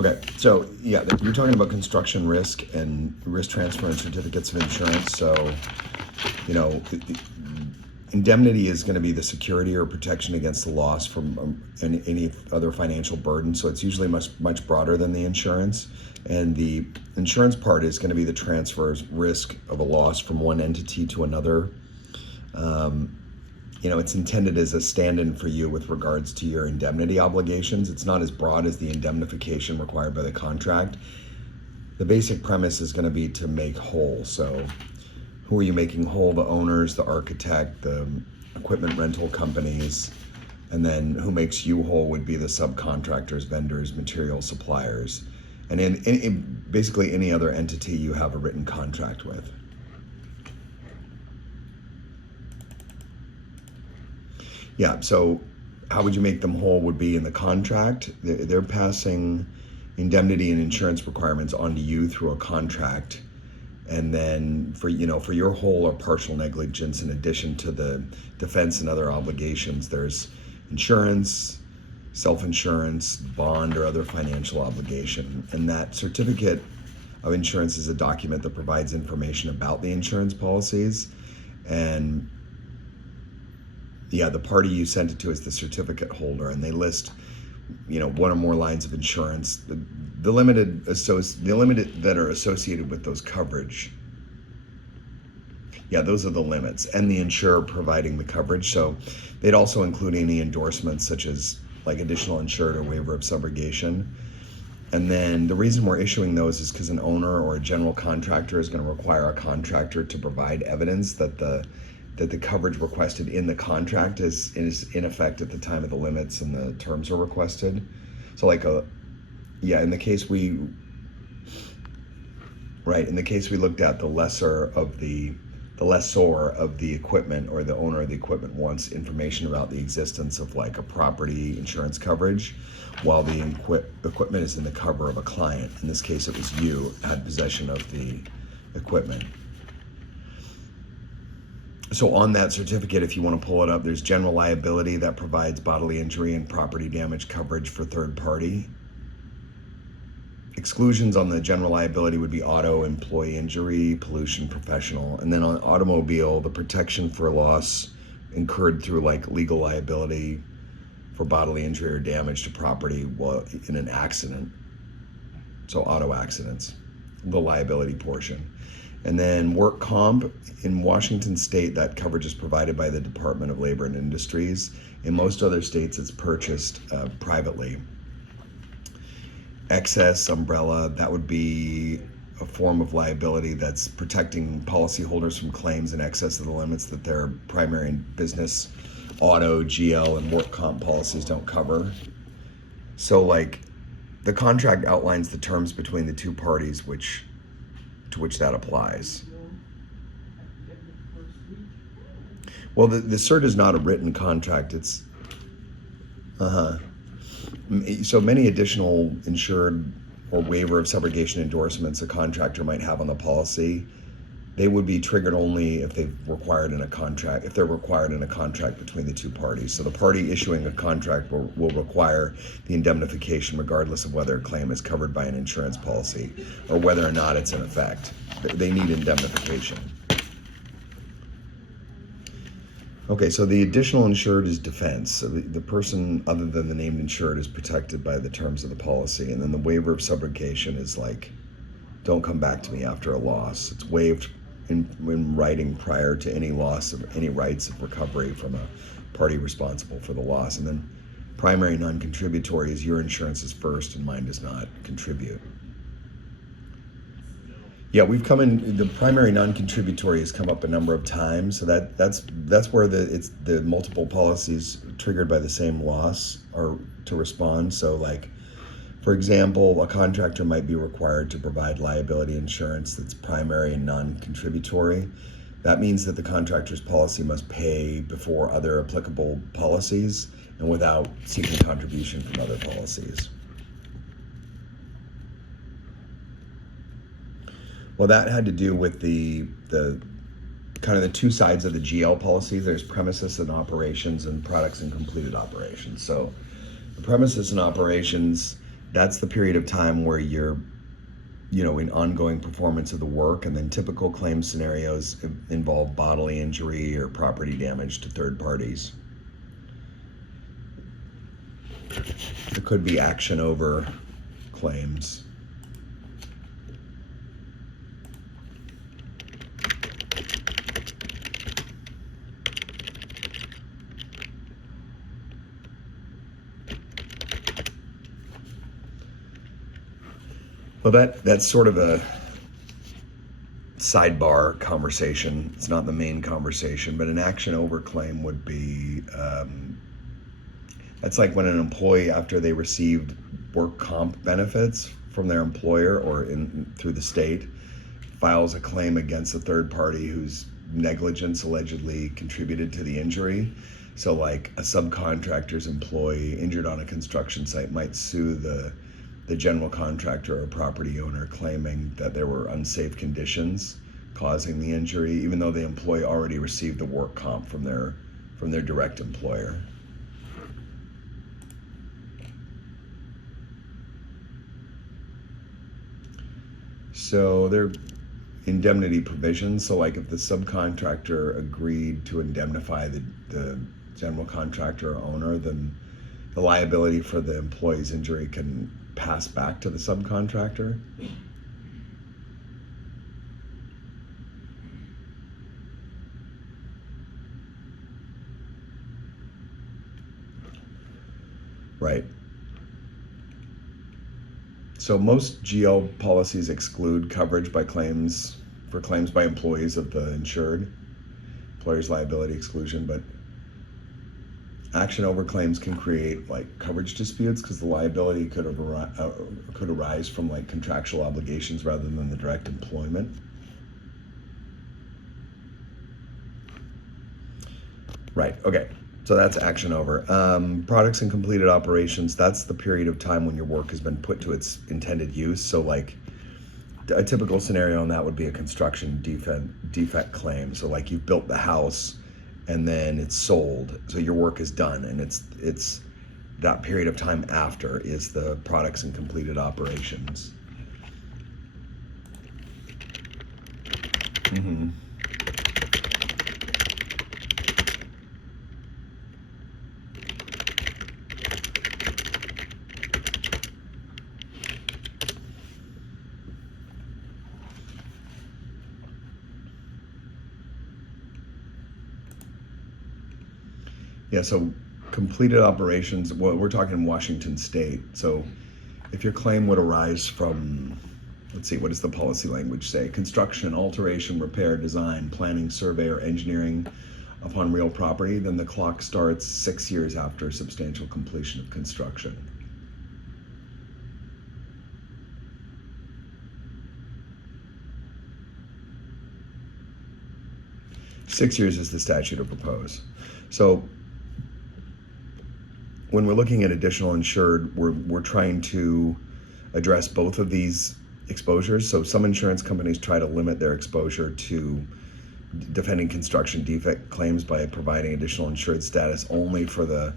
Okay, so yeah, you're talking about construction risk and risk transfer and certificates of insurance. So, you know, indemnity is going to be the security or protection against the loss from any other financial burden. So it's usually much broader than the insurance. And the insurance part is going to be the transfer risk of a loss from one entity to another. You know, it's intended as a stand-in for you with regards to your indemnity obligations. It's not as broad as the indemnification required by the contract. The basic premise is going to be to make whole. So who are you making whole? The owners, the architect, the equipment rental companies, and then who makes you whole would be the subcontractors, vendors, material suppliers, and in basically any other entity you have a written contract with. Yeah, so how would you make them whole would be in the contract. They're passing indemnity and insurance requirements onto you through a contract. And then for your whole or partial negligence, in addition to the defense and other obligations, there's insurance, self-insurance, bond, or other financial obligation. And that certificate of insurance is a document that provides information about the insurance policies. And yeah, the party you sent it to is the certificate holder, and they list, one or more lines of insurance, the limited that are associated with those coverage. Yeah, those are the limits, and the insurer providing the coverage. So they'd also include any endorsements such as like additional insured or waiver of subrogation. And then the reason we're issuing those is because an owner or a general contractor is going to require a contractor to provide evidence that the coverage requested in the contract is in effect at the time of the limits and the terms are requested. So in the case we looked at, the lessor of the equipment or the owner of the equipment wants information about the existence of like a property insurance coverage, while the equipment is in the cover of a client. In this case, it was you had possession of the equipment. So on that certificate, if you want to pull it up, there's general liability that provides bodily injury and property damage coverage for third party. Exclusions on the general liability would be auto, employee injury, pollution, professional. And then on automobile, the protection for loss incurred through like legal liability for bodily injury or damage to property while in an accident. So auto accidents, the liability portion. And then work comp, in Washington state, that coverage is provided by the Department of Labor and Industries. In most other states, it's purchased privately. Excess, umbrella, that would be a form of liability that's protecting policyholders from claims in excess of the limits that their primary business auto, GL, and work comp policies don't cover. So like the contract outlines the terms between the two parties to which that applies. Well, the cert is not a written contract. It's so many additional insured or waiver of subrogation endorsements a contractor might have on the policy, they would be triggered only if they're required in a contract between the two parties. So the party issuing a contract will require the indemnification regardless of whether a claim is covered by an insurance policy or whether or not it's in effect. They need indemnification. Okay, so the additional insured is defense. So the person other than the named insured is protected by the terms of the policy. And then the waiver of subrogation is like, don't come back to me after a loss. It's waived in writing prior to any loss of any rights of recovery from a party responsible for the loss. And then primary non-contributory is your insurance is first and mine does not contribute. Yeah, the primary non-contributory has come up a number of times. So that's where the multiple policies triggered by the same loss are to respond. So like, for example, a contractor might be required to provide liability insurance that's primary and non-contributory. That means that the contractor's policy must pay before other applicable policies and without seeking contribution from other policies. Well, that had to do with the kind of the two sides of the GL policy. There's premises and operations and products and completed operations. So the premises and operations that's the period of time where you're, in ongoing performance of the work, and then typical claim scenarios involve bodily injury or property damage to third parties. There could be action over claims. Well, that's sort of a sidebar conversation. It's not the main conversation, but an action over claim would be, that's like when an employee, after they received work comp benefits from their employer or through the state, files a claim against a third party whose negligence allegedly contributed to the injury. So like a subcontractor's employee injured on a construction site might sue the general contractor or property owner, claiming that there were unsafe conditions causing the injury, even though the employee already received the work comp from their direct employer. So there are indemnity provisions. So like if the subcontractor agreed to indemnify the general contractor or owner, then the liability for the employee's injury can pass back to the subcontractor. Right. So most GL policies exclude coverage by claims by employees of the insured, employer's liability exclusion, but action over claims can create like coverage disputes because the liability could arise from like contractual obligations rather than the direct employment. Right, okay, so that's action over. Products and completed operations, that's the period of time when your work has been put to its intended use. So like a typical scenario on that would be a construction defect claim. So like you've built the house and then it's sold, so your work is done, and it's that period of time after is the products and completed operations. Mm-hmm. Yeah, so completed operations, well, we're talking Washington State. So if your claim would arise from, let's see, what does the policy language say? Construction, alteration, repair, design, planning, survey, or engineering upon real property, then the clock starts 6 years after substantial completion of construction. Six years is the statute of repose. So when we're looking at additional insured, we're trying to address both of these exposures. So some insurance companies try to limit their exposure to defending construction defect claims by providing additional insured status only for the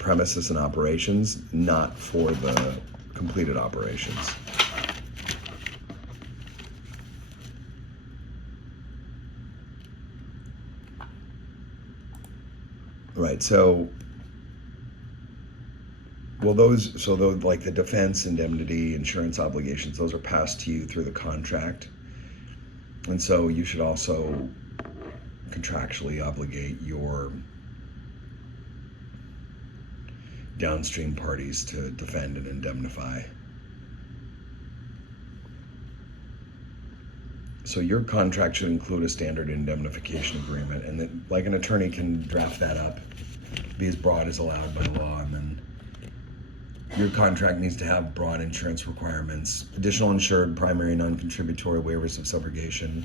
premises and operations, not for the completed operations. Right, so well, those like the defense, indemnity, insurance obligations, those are passed to you through the contract. And so you should also contractually obligate your downstream parties to defend and indemnify. So your contract should include a standard indemnification agreement, and that, like, an attorney can draft that up, be as broad as allowed by law, and then your contract needs to have broad insurance requirements, additional insured, primary, non-contributory, waivers of subrogation.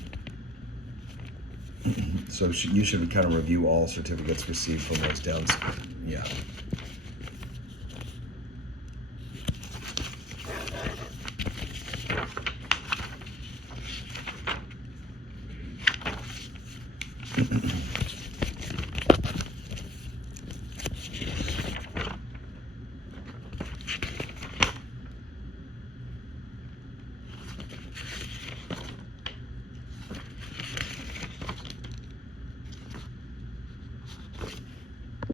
So you should kind of review all certificates received from those downstream. Yeah.